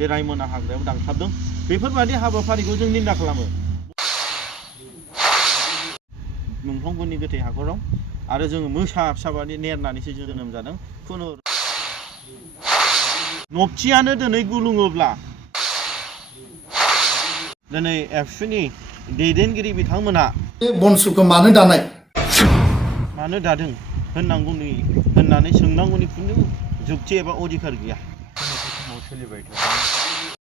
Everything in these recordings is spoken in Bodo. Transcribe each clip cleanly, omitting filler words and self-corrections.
बे रायमना हाग्रायाव दांथाबदों बेफोरबायदि हाबाफारिखौ जों निन्दा खालामो मुंख्लंफोरनि गोथै हाखराव आरो जोङो मोसा फिसाबादि नेरनानैसो जोनोम जादों खुनु नबथियानो दिनै गुलुङोब्ला दिनै एबसुनि दैदेनगिरि बिथांमोना बनसुखौ मानो दादों होननानै सोंनांगौनि खुनु जुक्ति एबा अधिकार गैया सोलिबाय थादों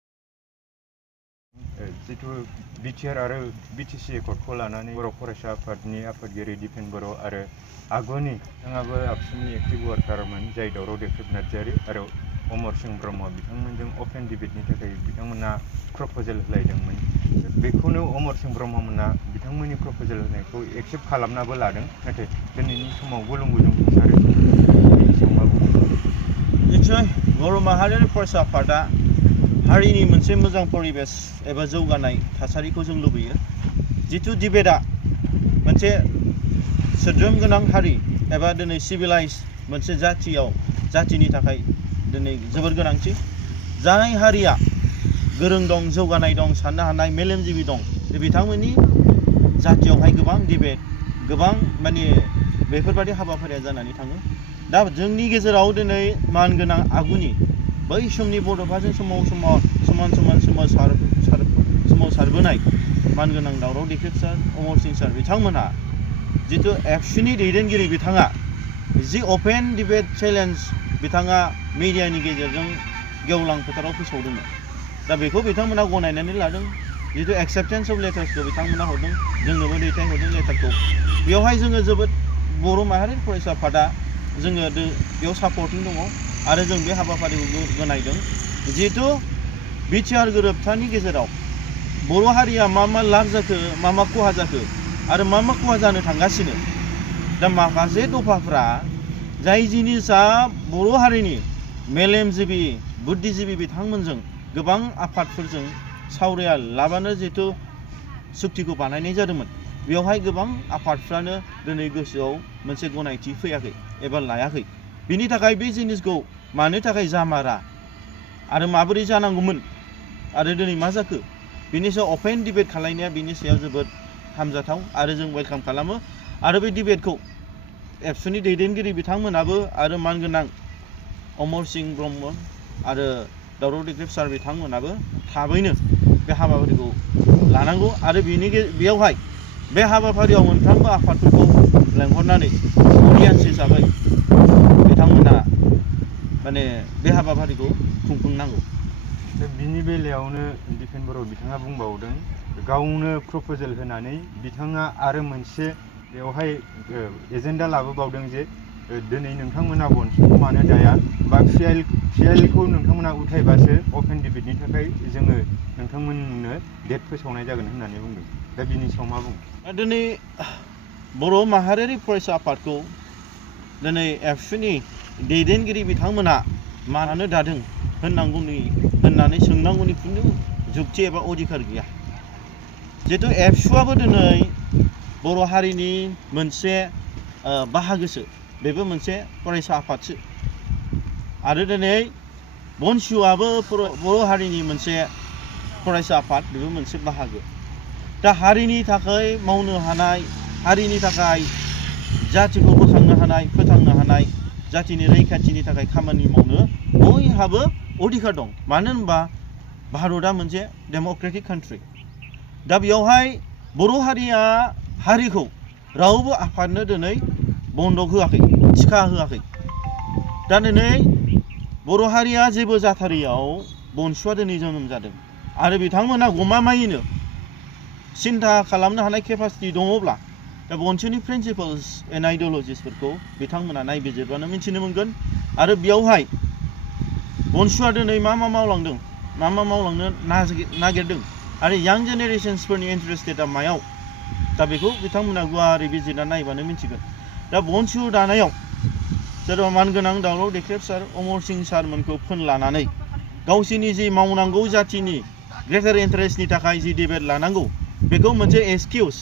जिथु बिटिआर आरो बिटिसि एकर्डखौ लानानै बर' फरायसा आफादनि आफादगिरि दिपेन बर' आरो आगुनि बिथाङाबो आबसुनि एक्टिभ वार्कारमोन जाय दावराव देख्रेब नार्जारि आरो अमर सिंह ब्रह्म बिथांमोनजों अपेन डिबेटनि थाखाय बिथांमोना प्रप'जेल होलायदोंमोन बेखौनो अमर सिंह ब्रह्ममोना बिथांमोननि प्रप'जेल होनायखौ एक्सेप्ट खालामनाबो लादों नाथाय दिनैनि समाव गुलुं गुजुं थासारि निश्चय बर' माहारियारि फरायसा आफादा हारिनि मोनसे मोजां परिबेस एबा जौगानाय थासारिखौ जों लुबैयो जिथु डिबेटआ मोनसे सोद्रोम गोनां हारि एबा दिनै सिभिलाइज मोनसे जाथिनि थाखाय दिनै जोबोर गोनांथि जाय हारिया गोरों दं जौगानाय दं साननो हानाय मेलेमजिबि दं बिथांमोननि जातियावहाय गोबां डिबेट गोबां माने बेफोरबायदि हाबाफारिया जानानै थाङो दा जोंनि गेजेराव दिनै मानगोनां आगुनि बै समनि बड'फाजों समान सोमावसारबोनाय मानगोनां दावराव देख्रेब सार अमर सिंह सार बिथांमोनहा जिथु एबसुनि दैदेनगिरि बिथाङा जि अपेन डिबेट चेलेन्ज बिथाङा मिडियानि गेजेरजों गेवलां फोथाराव फोसावदोंमोन दा बेखौ बिथांमोना गनायनानै लादों जिथु एक्सेप्टेन्स अफ लेटार्सखौ बिथांमोना हरदों जोंनोबो दैथायहरदों लेटारखौ बेवहाय जोङो जोबोद बर' माहारि फरायसा आफादा जोङो बेयाव सापर्टिं दङ आरो जों बे हाबाफारिखौ गनायदों जिहेतु बिटिआर गोरोबथानि गेजेराव बर' हारिया मा लाब जाखो मा खहा जाखो आरो मा खहा जानो थांगासिनो दा माखासे दफाफ्रा जाय जिनिसा बर' हारिनि मेलेमजिबि बुद्धिजिबि बिथांमोनजों गोबां आफादफोरजों सावराया लाबानो जिहेतु सुक्तिखौ बानायनाय जादोंमोन बेवहाय गोबां आफादफ्रानो दिनै गोसोआव मोनसे गनायथि फैयाखै एबा लायाखै बिनि थाखाय बे जिनिसखौ मानो थाखाय जामारा आरो माबोरै जानांगौमोन आरो दिनै मा जाखो बिनि सायाव अपेन डिबेट खालायनाया बिनि सायाव जोबोद हामजाथाव आरो जों वेलकाम खालामो आरो बे डिबेटखौ एबसुनि दैदेनगिरि बिथांमोनाबो आरो मानगोनां अमर सिंह ब्रह्म आरो दावराव देख्रेब सार बिथांमोनाबो थाबैनो बे हाबाफारिखौ लानांगौ आरो बेयावहाय बे हाबाफारियाव मोनफ्रोमबो आफादफोरखौ लेंहरनानै अडियेन्स हिसाबै बिथांमोना माने बे हाबाफारिखौ खुंफुंनांगौ दा बिनि बेलायावनो दिपेन बर' बिथाङा बुंबावदों गावनो प्रप'जेल होनानै बिथाङा आरो मोनसे बेवहाय एजेन्डा लाबोबावदों जे दिनै नोंथांमोना बनसुखौ मानो दाया बा पिएलखौ नोंथांमोना उथायबासो अपेन डिबेटनि थाखाय जोङो नोंथांमोननो डेट फोसावनाय जागोन होननानै बुंदों दा बिनि सायाव मा बुङो दिनै बर' माहारियारि फरायसा आफादखौ दिनै एबसुनि दैदेनगिरि बिथांमोना मानो दादों होननानै सोंनांगौनि खुनु जुक्ति एबा अधिकार गैया जिहेतु एबसुआबो दिनै बर' हारिनि मोनसे बाहागोसो बेबो मोनसे फरायसा आफादसो आरो दिनै बनसुआबो बर' हारिनि मोनसे फरायसा आफाद बेबो मोनसे बाहागो दा हारिनि थाखाय मावनो हानाय हारिनि थाखाय जातिखौ बोखांनो हानाय फोथांनो हानाय जातिनि रैखाथिनि थाखाय खामानि मावनो बयहाबो अधिकार दं मानो होनबा भारतआ मोनसे डेम'क्रेटिक कान्ट्रि दा बेयावहाय बर' हारिखौ रावबो आफादनो दिनै बन्दक होआखै थिखा होआखै दा दिनै बर' हारिया जेबो जाथारियाव बनसुआ दिनै जोनोम जादों आरो बिथांमोना गमामायैनो सिन्था खालामनो हानाय केपासिटि दङब्ला दा बनसुनि प्रिन्सिपल्स एन्ड आइडिय'लजिसफोरखौ बिथांमोना नायबिजिरबानो मिथिनो मोनगोन आरो बेयावहाय बनसुआ दिनै मा मावलांदों मा मावलांनो नागिरदों आरो यां जेनेरेशन्सफोरनि इन्टारेस्टेडआ मायाव दा बेखौ बिथांमोना गुवारै बिजिरना नायबानो मिथिगोन दा बनसु दानायाव सोरबा मानगोनां दावराव देख्रेब सार अमर सिंह सारमोनखौ फोन लानानै गावसिनि जि मावनांगौ जातिनि ग्रेटार इन्टारेस्टनि थाखाय जि डिबेट लानांगौ बेखौ मोनसे एक्सकिउस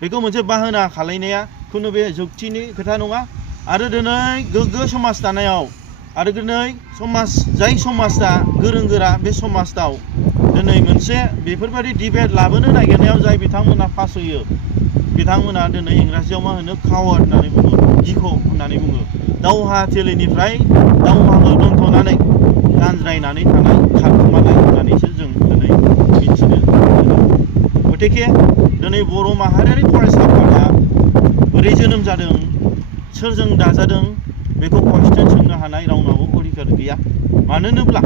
बेखौ मोनसे बाहाना खालायनाया खुनु बे जुक्तिनि खोथा नङा आरो दिनै गोग्गो समाज दानायाव आरो दिनै समाज जाय समाजा गोरों गोरा बे समाजाव दिनै मोनसे बेफोरबायदि डिबेट लाबोनो नागिरनायाव जाय बिथांमोना फासयो बिथांमोना दिनै इंराजियाव मा होनो कावार्ड होननानै बुङो गिख' होननानै बुङो दावहा थिलिनिफ्राय दावहाखौ दोनथ'नानै गानज्रायनानै थानाय खारखुमानाय होननानैसो जों दिनै मिथिनो मोनो गतिके दिनै बर' माहारियारि फरायसा आफादा बोरै जोनोम जादों सोरजों दाजादों बेखौ कुइसन सोंनो हानाय रावनावबो अधिकार गैया मानो होनोब्ला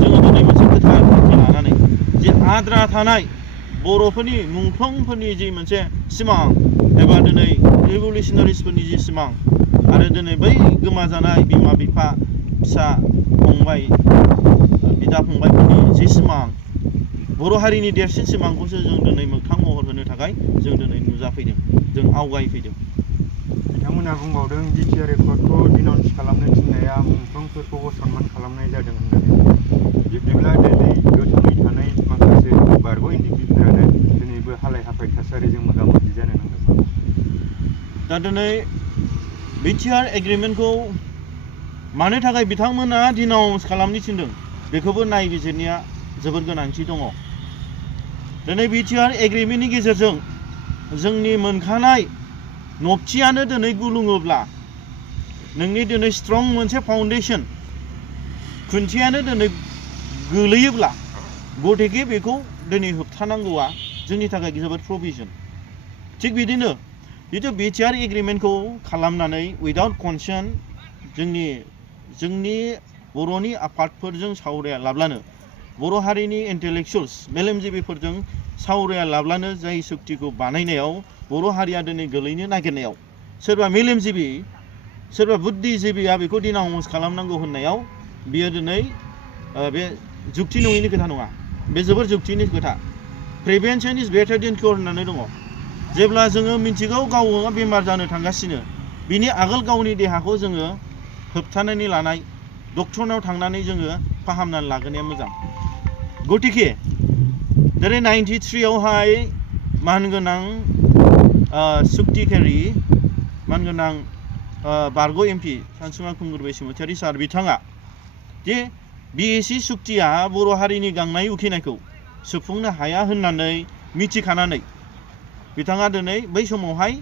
जोङो दिनै मोनसे गोथार थांखि लानानै जे आद्रा थानाय बर'फोरनि मुंख्लंफोरनि जि मोनसे सिमां एबा दिनै रिभलिउसनारिसफोरनि जि सिमां आरो दिनै बै गोमाजानाय बिमा बिफा फिसा फंबाय बिदा फंबायफोरनि जि सिमां बर' हारिनि देरसिन सिमांखौसो जों दिनै मोगथां महर होनो थाखाय जों दिनै नुजाफैदों जों आवगायफैदों बिथांमोना बुंबावदों बिटिआर एकर्डखौ डिनाउन्स खालामनो थिननाया मुंख्लंफोरखौबो सनमान खालामनाय जादों होननानै बिब्दिब्ला दिनै गोथाङै थानाय माखासे बारग' एनडिपिफोरानो दिनैबो हालाय हाफाय थासारिजों मोगा मोगि जानो नांदों दा दिनै बिटिआर एग्रिमेन्टखौ मानो थाखाय बिथांमोना डिनाउन्स खालामनो थिनदों बेखौबो नायबिजिरनाया जोबोद गोनांथि दङ दिनै बिटिआर एग्रिमेन्टनि गेजेरजों जोंनि मोनखानाय नबथियानो दिनै गुलुङोब्ला नोंनि दिनै स्ट्रं मोनसे फाउन्डेसन खुन्थियानो दिनै गोलैयोब्ला गतिके बेखौ दिनै होबथानांगौआ जोंनि थाखाय जोबोद प्रभिजन थिग बिदिनो जितु बिटिआर एग्रिमेन्टखौ खालामनानै उइदाउट कनसेन्ट जोंनि बर'नि आफादफोरजों सावरायालाब्लानो बर' हारिनि इन्टेलेक्सुवेल्स मेलेमजिबिफोरजों सावरायालाब्लानो जाय सुक्तिखौ बानायनायाव बर' हारिया दिनै गोलैनो नागिरनायाव सोरबा मेलेमजिबि सोरबा बुद्धिजिबिया बेखौ डिनाउन्स खालामनांगौ होननायाव बियो दिनै बे जुक्ति नङिनि खोथा नङा बे जोबोर जुक्तिनि खोथा प्रिभेन्सन इज बेटार देन कियर होननानै दङ जेब्ला जोङो मिथिगौ गावहा बेमार जानो थांगासिनो बिनि आगोल गावनि देहाखौ जोङो होबथानानै लानाय डक्टरनाव थांनानै जोङो फाहामनानै लागोनाया मोजां गतिके दिनै 93 आवहाय मानगोनां सुक्तिखारि मानगोनां बारग' एमपि सानसुमा खुंगुर बैसोमुतियारि सार बिथाङा जे बिएसि सुक्तिया बर' हारिनि गांनाय उखैनायखौ सुफुंनो हाया होननानै मिथिखानानै बिथाङा दिनै बै समावहाय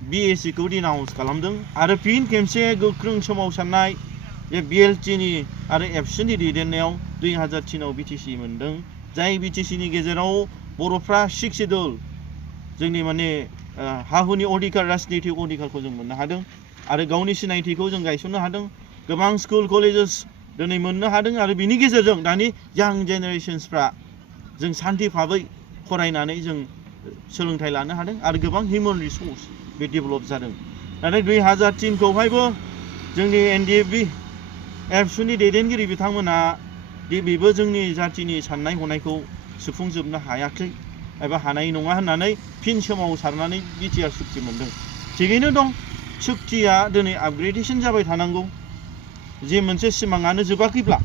बिएससिखौ डिनाउन्स खालामदों आरो फिन खेबसे गोख्रों सोमावसारनाय जे बिएलटिनि आरो एबसुनि दैदेननायाव 2003 आव बिटिसि मोनदों जाय बिटिसिनि गेजेराव बर'फ्रा 6 सिडुल जोंनि माने हाहुनि अधिकार राजनितिक अधिकारखौ जों मोननो हादों आरो गावनि सिनायथिखौ जों गायसननो हादों गोबां स्कुल कलेजेस दिनै मोननो हादों आरो बिनि गेजेरजों दानि यां जेनेरेशन्सफ्रा जों सान्थि भाबै फरायनानै जों सोलोंथाइ लानो हादों आरो गोबां हिउमेन रिसोर्स बे डेभेलप जादों नाथाय 2003 खौहायबो जोंनि एनडिएफबि एबसुनि दैदेनगिरि बिथांमोना दि बेबो जोंनि जातिनि साननाय हनायखौ सुफुंजोबनो हायाखै एबा हानाय नङा होननानै फिन सोमावसारनानै बिटिआर सुक्ति मोनदों थिगैनो दं सुक्तिया दिनै आपग्रेडेसन जाबाय थानांगौ जे मोनसे सिमाङानो जोबाखैब्ला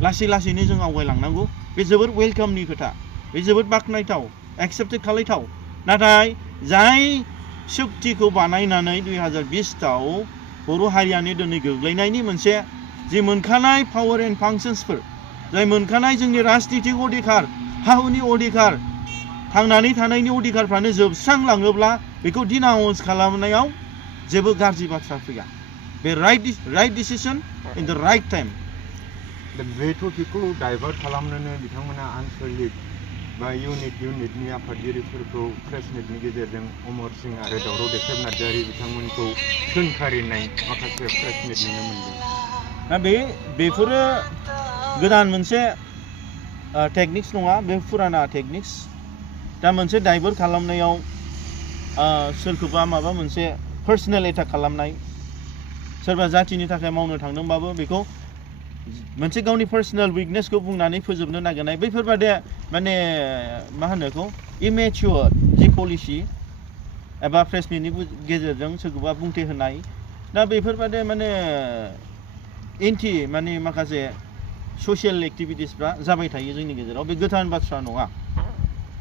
लासै लासैनो जों आवगायलांनांगौ बे जोबोद वेलकामनि खोथा बे जोबोद बाख्नायथाव एक्सेप्टेड खालायथाव नाथाय जाय सुक्तिखौ बानायनानै 2020 आव बर' हारियानो दिनै गोग्लैनायनि मोनसे जे मोनखानाय पावार एन्ड फांसन्सफोर जाय मोनखानाय जोंनि राजनितिक अधिकार हाहुनि अधिकार थांनानै थानायनि अधिकारफ्रानो जोबस्रांलाङोब्ला बेखौ डिनाउन्स खालामनायाव जेबो गाज्रि बाथ्रा फैया बे right decision in the right time बे टपिकखौ डाइभार्ट खालामनोनो बिथांमोना आनसलिक बा इउनिटनि आफादगिरिफोरखौ प्रेसमिटनि गेजेरजों अमर सिं आरो दावराव देख्रेब नार्जारि बिथांमोनखौ सोंखारिनाय माखासे प्रेसमिट नुनो मोनदों दा बेफोरो गोदान मोनसे टेकनिक्स नङा बे फुराना टेकनिक्स दा मोनसे डाइभार्ट खालामनायाव सोरखौबा माबा मोनसे पार्सनेल एटाक खालामनाय सोरबा जातिनि थाखाय मावनो थांदोंबाबो बेखौ मोनसे गावनि पार्सनेल उइकनेसखौ बुंनानै फोजोबनो नागिरनाय बैफोरबादि माने मा होनो बेखौ इमेच्योर जि पलिसि एबा प्रेसमिटनि गेजेरजों सोरखौबा बुंथे होनाय दा बेफोरबादि माने एन्टि माने माखासे ससियेल एक्टिभिटिसफ्रा जाबाय थायो जोंनि गेजेराव बे गोथार बाथ्रा नङा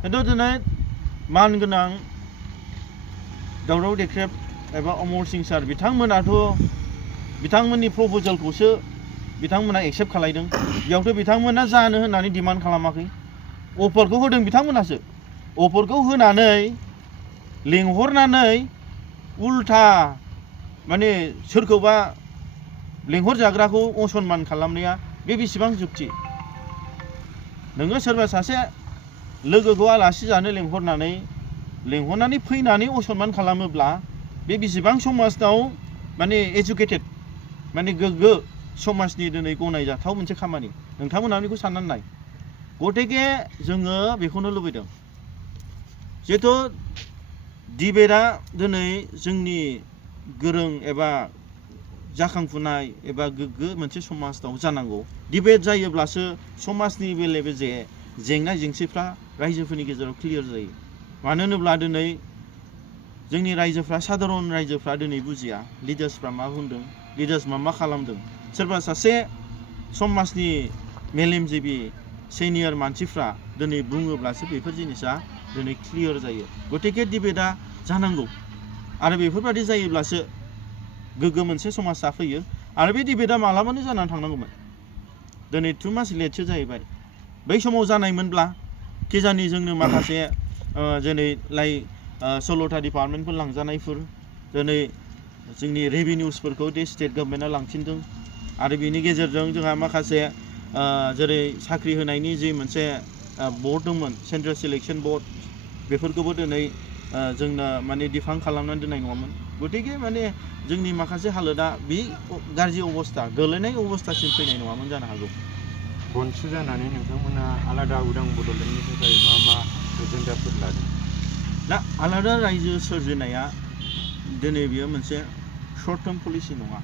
खिन्थु दिनै मानगोनां दावराव देख्रेब एबा अमर सिं सार बिथांमोनाथ' बिथांमोननि प्रप'जालखौसो बिथांमोना एक्सेप्ट खालायदों बेयावथ' बिथांमोना जानो होननानै डिमान्ड खालामाखै अफारखौ होदों बिथांमोनासो अफारखौ होनानै लिंहरनानै उल्था माने सोरखौबा लिंहरजाग्राखौ असनमान खालामनाया बे बेसेबां जुक्ति नोङो सोरबा सासे लोगोखौ आलासि जानो लिंहरनानै फैनानै असनमान खालामोब्ला बे बेसेबां समाजाव माने एजुकेटेड माने गोग्गो समाजनि दिनै गनायजाथाव मोनसे खामानि नोंथांमोना बेखौ साननानै नाय गथिखे जोङो बेखौनो लुबैदों जिहेथु डिबेटआ दिनै जोंनि गोरों एबा जाखांफुनाय एबा गोग्गो मोनसे समाजाव जानांगौ डिबेट जायोब्लासो समाजनि बेले जे जेंना जेंसिफ्रा रायजोफोरनि गेजेराव क्लियार जायो मानो होनोब्ला दिनै जोंनि रायजोफ्रा साधारन रायजोफ्रा दिनै बुजिया लिडार्सफ्रा मा बुंदों लिडार्स मा खालामदों सोरबा सासे समाजनि मेलेमजिबि सिनियर मानसिफ्रा दिनै बुङोब्लासो बेफोर जिनिसा दिनै क्लियार जायो गथिखे डिबेटआ जानांगौ आरो बेफोरबायदि जायोब्लासो गोग्गो मोनसे समाजा फैयो आरो बे डिबेटआ मालाबानो जानानै थांनांगौमोन दिनै टु मास लेटसो जाहैबाय बै समाव जानायमोनब्ला खिजानि जोंनो माखासे जेरै लाइक 16टा डिपार्टमेन्टफोर लांजानायफोर दिनै जोंनि रेभिनिउसफोरखौ स्टेट गभर्नमेन्टआ लांफिनदों आरो बेनि गेजेरजों जोंहा माखासे जेरै साख्रि होनायनि जि मोनसे बर्ड दंमोन सेन्ट्रेल सिलेक्शन बर्ड बेफोरखौबो दिनै जोंनो माने डिफां खालामनानै दोननाय नङामोन गथिखे माने जोंनि माखासे हालोदा बे गाज्रि अबस्था गोलैनाय अबस्थासिम फैनाय नङामोन जानो हागौ बनसु जानानै नोंथांमोना आलादा उदां बड'लेण्डनि थाखाय मा एजेन्डाफोर लादों दा आलादा रायजो सोरजिनाया दिनै बियो मोनसे शर्ट टार्म पलिसि नङा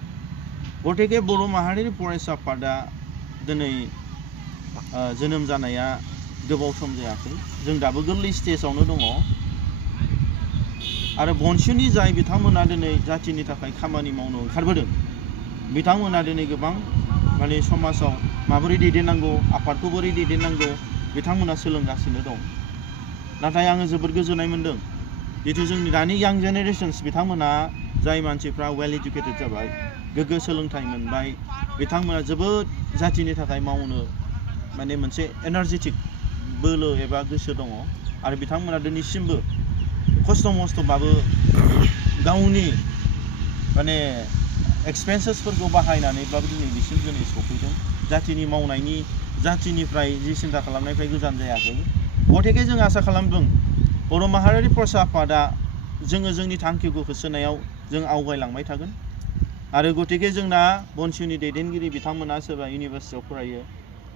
गथिखे बर' माहारिनि फरायसा आफादा दिनै जोनोम जानाया गोबाव सम जायाखै जों दाबो गोरलै स्टेजावनो दङ आरो बनसुनि जाय बिथांमोना दिनै जाथिनि थाखाय खामानि मावनो ओंखारबोदों बिथांमोना दिनै गोबां माने समाजाव माबोरै दैदेननांगौ आफादखौ बोरै दैदेननांगौ बिथांमोना सोलोंगासिनो दं नाथाय आङो जोबोद गोजोननाय मोनदों जितु जोंनि दानि यां जेनेरेशन्स बिथांमोना जाय मानसिफ्रा वेल एजुकेटेड जाबाय गोग्गो सोलोंथाइ मोनबाय बिथांमोना जोबोद जाथिनि थाखाय मावनो माने मोनसे एनार्जेटिक बोलो एबा गोसो दङ आरो बिथांमोना दिनैसिमबो खस्थ' मस्थ'बाबो गावनि माने एक्सपेन्सेसफोरखौ बाहायनानैब्लाबो दिनै बिसिम दिनै सफैदों जाथिनि मावनायनि जाथिनिफ्राय जि सिन्था खालामनायनिफ्राय गोजान जायाखै गथिखे जों आसा खालामदों बर' माहारियारि फरायसा आफादा जोङो जोंनि थांखिखौ होसोनायाव जों आवगायलांबाय थागोन आरो गथिखे जोंना बनसुनि दैदेनगिरि बिथांमोना सोरबा इउनिभार्सिटियाव फरायो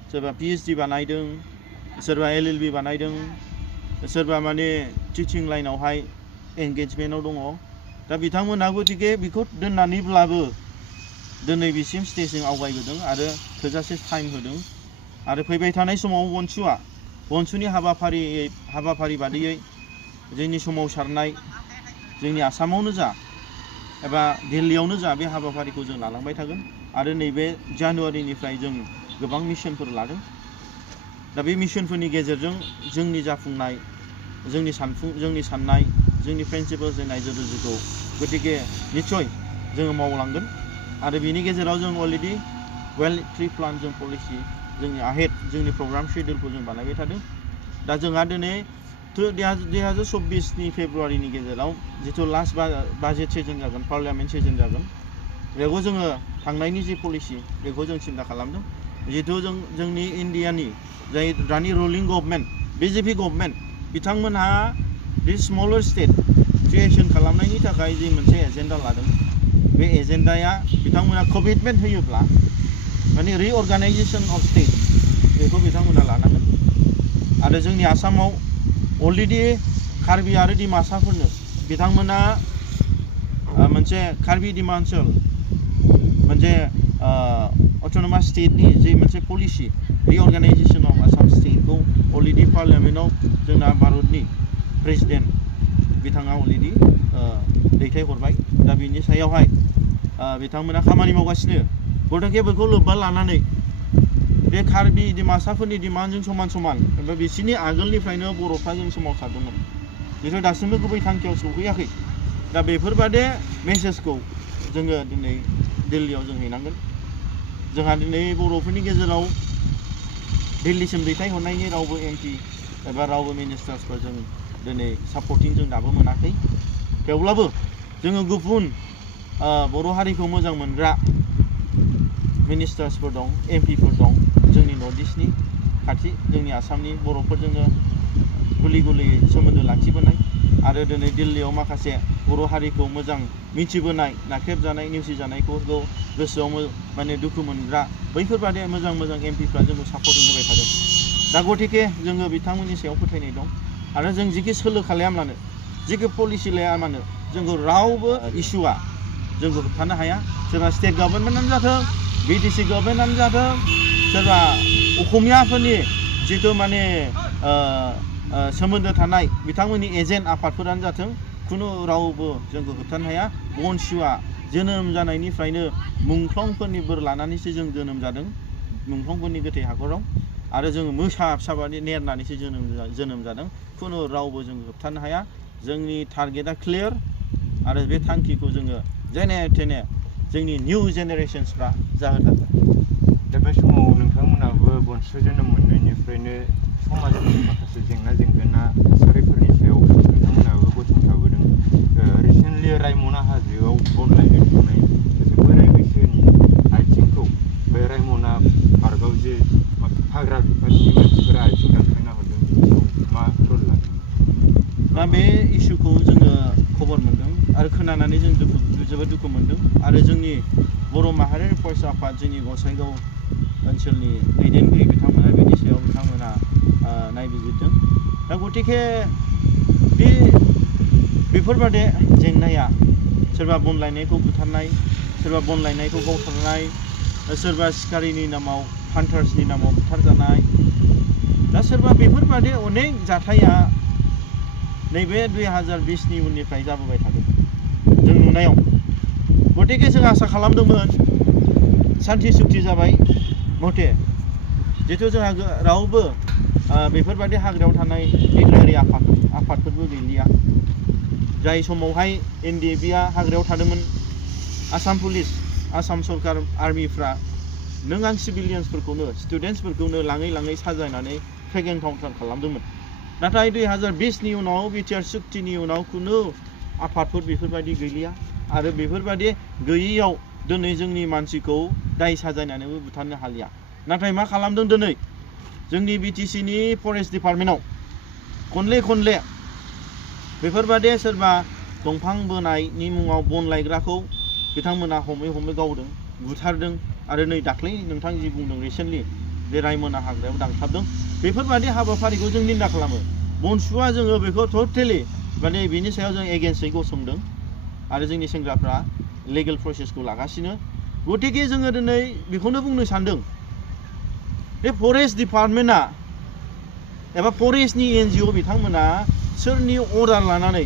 सोरबा PhD बानायदों सोरबा LLB बानायदों सोरबा माने टिचिं लाइनावहाय एंगेजमेन्टआव दङ दा बिथांमोना गथिखे बेखौ दोननानैब्लाबो दिनै बिसिम स्टेजजों आवगायबोदों आरो थोजासे टाइम होदों आरो फैबाय थानाय समाव बनसुनि हाबाफारि बादियै जोंनि सोमावसारनाय जोंनि आसामावनो जा एबा दिल्लीयावनो जा बे हाबाफारिखौ जों लालांबाय थागोन आरो नैबे जानुवारिनिफ्राय जों गोबां मिशनफोर लादों दा बे मिशनफोरनि गेजेरजों जोंनि जाफुंनाय जोंनि साननाय जोंनि प्रिन्सिपल्स एन्ड आइडिय'लजिखौ गथिखे निस्सय जोङो मावलांगोन आरो बेनि गेजेराव जों अलरेडि वेल प्रि प्लान जों पलिसि जोंनि आहेद जोंनि प्रग्राम शेड्युलखौ जों बानायबाय थादों दा जोंहा दिनै 2024 फेब्रुवारिनि गेजेराव जिथु लास्ट बाजेट सेसन जागोन पार्लियामेन्ट सेसन जागोन बेखौ जोङो थांनायनि जि पलिसि बेखौ जों सिन्था खालामदों जिथु जोंनि इन्डियानि जाय दानि रुलिं गभर्नमेन्ट BJP गभर्नमेन्ट बिथांमोनहा बे स्मलार स्टेट क्रिएसन खालामनायनि थाखाय जि मोनसे एजेन्डा लादों बे एजेन्डाया बिथांमोना कमिटमेन्ट होयोब्ला माने रिअर्गानाइजेसन अफ स्टेट बेखौ बिथांमोना लानांगोन आरो जोंनि आसामाव अलरेडि कार्बि आरो डिमासाफोरनो बिथांमोना मोनसे कार्बि डिमा ओनसोल मोनसे अट'नमास स्टेटनि जि मोनसे पलिसि रिअर्गानाइजेसन अफ आसाम स्टेटखौ अलरेडि पार्लियामेन्टआव जोंना भारतनि प्रेसिडेन्ट बिथाङा अलरेडि दैथायहरबाय दा बिनि सायावहाय बिथांमोना खामानि मावगासिनो गथिखे बेखौ लोब्बा लानानै बे कार्बि डिमासाफोरनि डिमान्डजों समान एबा बिसोरनि आगोलनिफ्रायनो बर'फ्रा जों सोमावसारदोंमोन जिथु दासिमबो गुबै थांखियाव सौहैयाखै दा बेफोरबादि मेसेजखौ जोङो दिनै दिल्लीयाव जों हैनांगोन जोंहा दिनै बर'फोरनि गेजेराव दिल्लीसिम दैथायहरनायनि रावबो एमपि एबा रावबो मिनिस्टार्सफोर जों दिनै सापर्टिं जों दाबो मोनाखै। थेवब्लाबो जोङो गुबुन बर' हारिखौ मोजां मोनग्रा मिनिस्टार्सफोर दं, एमपिफोर दं जोंनि नर्थ इस्टनि खाथि, जोंनि आसामनि बर'फोरजोंनो गुलि सोमोन्दो लाखिबोनाय आरो दिनै दिल्लीयाव माखासे बर' हारिखौ मोजां मिथिबोनाय, नाख्रेबजानाय, नेवसिजानायखौ गोसोआव माने दुखु मोनग्रा बैफोरबादि मोजां एमपिफ्रा जोंखौ सापर्टिं होबाय थादों। दा गतिके जोङो बिथांमोननि सायाव फोथायनाय दं आरो जों जिखि सोलो खालाया मानो, जिखि पलिसि लाया मानो, जोंखौ रावबो इसुआ जोंखौ होबथानो हाया। सोरबा स्टेट गभर्नमेन्टआनो जाथों, बिटिसि गभर्नमेन्टआनो जाथों, सोरबा असमियाफोरनि जिथु माने सोमोन्दो थानाय बिथांमोननि एजेन्ट आफादफोरानो जाथों, खुनु रावबो जोंखौ होबथानो हाया। बनसुआ जोनोम जानायनिफ्रायनो मुंख्लंफोरनि बोर लानानैसो जों जोनोम जादों, मुंख्लंफोरनि गोथै हाखराव, आरो जोङो मोसा फिसाबादि नेरनानैसो जोनोम जादों। खुनु रावबो जों होबथानो हाया। जोंनि टारगेटआ क्लियार आरो बे थांखिखौ जोङो जेने थेने जोंनि निउ जेनेरेशन्सफ्रा जाहोथारगोन। दा बे समाव नोंथांमोनाबो बनसु जोनोम मोननायनिफ्रायनो समाजनि माखासे जेंना थासारिफोरनि सायाव नोंथांमोनाबो गसंथाबोदों। रिसेन्टलि रायमना हाजोआव बन लायनो थांनाय सासे बोराय बैसोनि आथिंखौ बे रायमना पार्कआव जे हाग्रा बिफाननि मानसिफोरा आथिं दानफायना हरदों, बेयाव मा रल लादों? दा बे इस्युखौ जोङो खबर मोन्दों आरो खोनानानै जों जोबोद दुखु मोन्दों आरो जोंनि बर' माहारियारि फरायसा आफाद, जोंनि गसाइगाव ओनसोलनि दैदेनगिरि बिथांमोना बेनि सायाव बिथांमोना नायबिजिरदों। दा गतिके बेफोरबादि जेंनाया सोरबा बन लायनायखौ बुथारनाय, सोरबा बन लायनायखौ गावथारनाय, सोरबा सिखारिनि नामाव, हान्टार्सनि नामाव बुथारजानाय, दा सोरबा बेफोरबादि अनेक जाथाया नैबे 2020नि उननिफ्राय जाबोबाय थादों जों नुनायाव। गतिके जों आसा खालामदोंमोन सान्थि सुक्ति जाबाय मथे, जिहेथु जोंहा रावबो बेफोरबादि हाग्रायाव थानाय बिग्रायारि आफादफोरबो गैलिया। जाय समावहाय NDFBआ हाग्रायाव थादोंमोन, आसाम पुलिस, आसाम सरकार, आर्मिफ्रा नों आं सिभिलियान्सफोरखौनो, स्टुडेन्टसफोरखौनो लाङै साजायनानै फ्लेग एनकाउन्टार खालामदोंमोन। नाथाय 2020नि उनाव बिटिआर सुक्तिनि उनाव खुनु आफादफोर बेफोरबायदि गैलिया आरो बेफोरबायदि गैयैयाव दिनै जोंनि मानसिखौ दाय साजायनानैबो बुथारनो हालिया। नाथाय मा खालामदों दिनै जोंनि BTCनि फरेस्ट डिपार्टमेन्टआव खनले बेफोरबायदि सोरबा दंफां बोनायनि मुङाव बन लायग्राखौ बिथांमोना हमै गावदों, बुथारदों आरो नै दाख्लै नोंथां जि बुंदों रिसेन्टलि बे रायमना हाग्रायाव दांथारदों। बेफोरबायदि हाबाफारिखौ जों निन्दा खालामो। बनसुआ जोङो बेखौ टटेलि माने बिनि सायाव जों एगेन्स्टै गसंदों आरो जोंनि सेंग्राफ्रा लिगेल प्रसेसखौ लागासिनो। गतिके जोङो दिनै बेखौनो बुंनो सानदों, बे फरेस्ट डिपार्टमेन्टआ एबा फरेस्टनि NGO बिथांमोना सोरनि अर्डार लानानै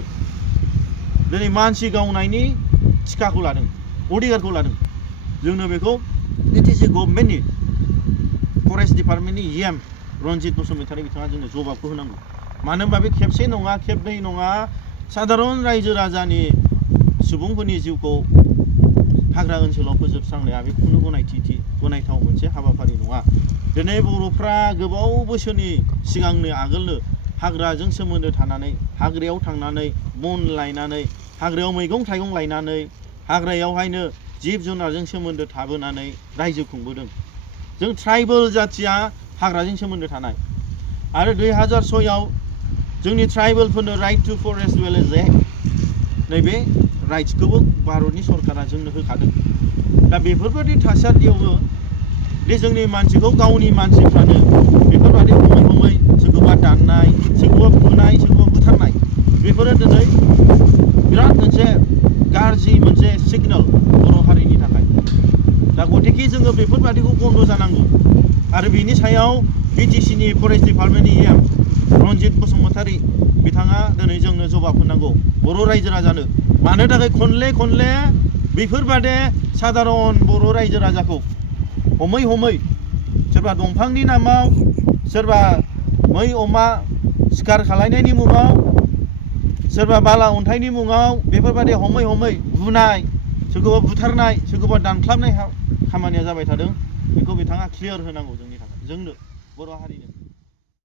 दिनै मानसि गावनायनि थिखाखौ लादों, अधिकारखौ लादों। जोंनो बेखौ BTC गभर्नमेन्टनि फरेस्ट डिपार्टमेन्टनि EM रन्जित बसुमतारी बिथाङा जोंनो जबाबखौ होनांगौ। मानो होनबा बे खेबसे नङा, खेबनै नङा, साधारन रायजो राजानि सुबुंफोरनि जिउखौ हाग्रा ओनसोलाव फोजोबस्रांनाया बे खुनु गनायथाव मोनसे हाबाफारि नङा। दिनै बर'फ्रा गोबाव बोसोरनि आगोलनो हाग्राजों सोमोन्दो थानानै, हाग्रायाव थांनानै बन लायनानै, हाग्रायाव मैगं थाइगं लायनानै, हाग्रायावहायनो जिब जुनारजों सोमोन्दो थाबोनानै रायजो खुंबोदों। जों ट्राइबेल जाथिया हाग्राजों सोमोन्दो थानाय आरो 2006आव जोंनि ट्राइबेलफोरनो राइट टु फरेस्ट डिवेलप्मेन्ट एक्ट, नैबे राइट्सखौबो भारतनि सरकारा जोंनो होखादों। दा बेफोरबायदि थासारियावबो दे जोंनि मानसिखौ, गावनि मानसिफ्रानो बेफोरबायदि हमै सोरखौबा दाननाय, सोरखौबा बुनाय, सोरखौबा बुथारनाय, बेफोरो दिनै बिराद मोनसे गाज्रि मोनसे सिगनेल बर' हारिनि थाखाय। दा गतिके जोङो बेफोरबायदिखौ बन्द जानांगौ आरो बिनि सायाव BTCनि फरेस्ट डिपार्टमेन्टनि EM रन्जित बसुमतारी बिथाङा दिनै जोंनो जबाब होनांगौ बर' रायजो राजानो। मानो थाखाय खनले बेफोरबादि साधारन बर' रायजो राजाखौ हमै सोरबा दंफांनि नामाव, सोरबा मै अमा सिखार खालायनायनि मुङाव, सोरबा बाला अन्थाइनि मुङाव बेफोरबायदि हमै बुनाय, सोरखौबा बुथारनाय, सोरखौबा दानख्लाबनाय खामानिया जाबाय थादों। बेखौ बिथाङा क्लियार होनांगौ जोंनि थाखाय, जोंनो बर' हारिनो।